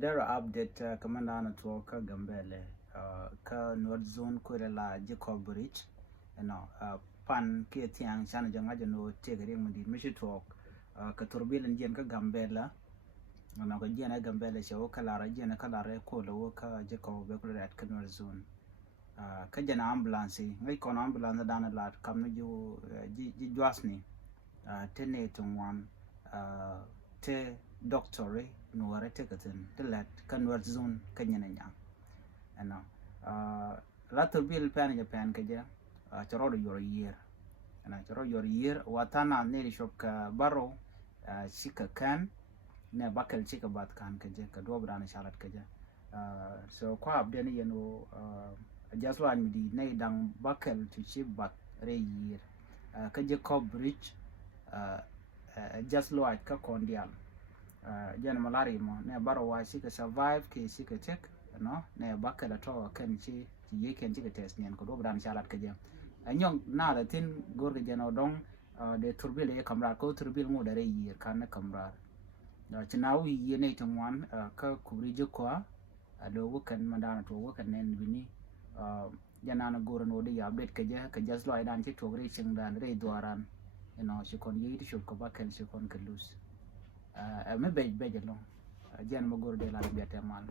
there are update kamanda na to ka gambele ka north zone ko la Jacob Bridge pan ke tiang chana janga jano take ring mundi mishi to ka turbil njen ka gambela na ko jena gambele shawo kala ra jena kala ra ko lo ka Jacob be ko rat ka north zone ka jana ambulance ngai ko ambulance dana lat kam no ju ji jasni tene to wan te doctor no wara te katen te lat kan north zone kanyana nya la turbil pan ja pan ka ja choro yor year choro yor year watana ne shop ka baro shika kan ne bakal shika bat kan ka ja ka do brana shalat ka ja so kwa abde ne yano jaslo an midi ne dang bakal to ship bat re year ka Jacob Bridge jaslo at ka kondial jana malari mo ne baro wa shika survive ke shika check ne bakal to kan chi ye ken chi test nyen ko do brana shalat ka ja anyong na da tin gorga jana dong de turbil e kamra ko turbil ngo dare yi kan kamra chinawi yi ne tungwan ka kubri jokwa do wukan mandana to wukan nen bini jana na goro no de ya bet ka ja ka jaslo ai dan chi to gre ching dan re dwaran shi kon yi shi ko bakal shi kon kalus me be jalo jana mo goro de la biata mal